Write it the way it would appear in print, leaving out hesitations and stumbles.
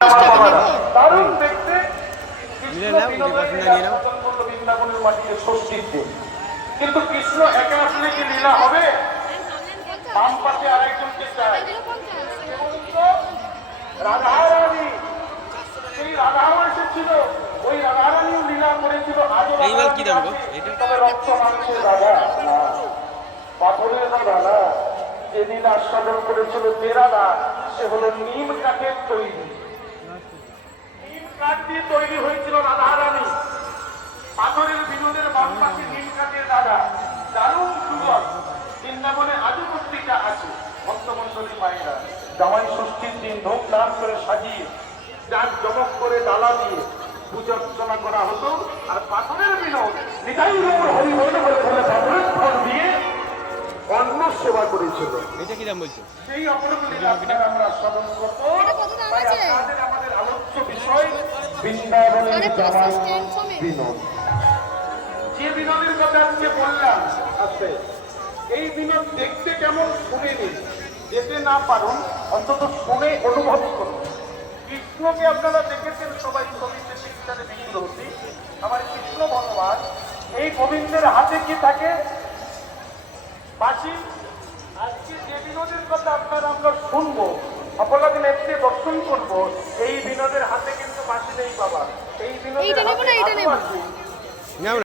দারুণ দেখতে বৃন্দাবনের মাটিতে ষষ্ঠীর দিন। কিন্তু কৃষ্ণ একা আসলে কি লীলা হবে? বাম পাশে আরেকজনকে চায়, রাধারানী। সেই রাধাও এসেছিল, ওই রাধারানীও লীলা করেছিল। তবে রক্ত মাংসের রাধা না, পাথরের রাধা। যে লীলা আস্বাদন করেছিল যে রাধা, সে হলো নিম কাঠের তৈরি। নিম কাঠ দিয়ে তৈরি হয়েছিল রাধারানী। পাথরের বিনোদের বাম পাশে নিম কাঠের রাধা। দারুণ সুন্দর। বৃন্দাবনে আজও পত্রিকা আছে। ভক্তমন্ডলী মায়েরা জামাই ষষ্ঠীর দিন ধুমধাম করে সাজিয়ে যাক জমক করে ডালা দিয়ে পূজা অর্চনা করা হতো। আর পাথরের বিনোদ নিতাই গৌর হরি বলে পাথরের ফল দিয়ে অন্ন সেবা করেছিল। এটা কি দাম বলছো? সেই অপরূপ লীলা আমরা আস্বাদন করবো। আমাদের আলোচ্য বিষয় বৃন্দাবনের জামাই বিনোদ। যে বিনোদের কথা আজকে বললাম, আজকে এই বিনোদ দেখতে কেমন শুনেনি, যেতে না পারুন, অন্তত শুনে অনুভব করুন। কৃষ্ণকে আপনারা দেখেছেন সবাই ছবিতে, পিকচারে বিষ্ণুরূপী। আমার কৃষ্ণ ভগবান এই গোবিন্দের হাতে কি থাকে? বাঁশি। আজকে যে বিনোদের কথা আপনারা আমরা শুনবো, অপলাগ নেত্রে দর্শন করবো, এই বিনোদের হাতে কিন্তু বাঁশি নেই বাবা। এই বিনোদের হাতে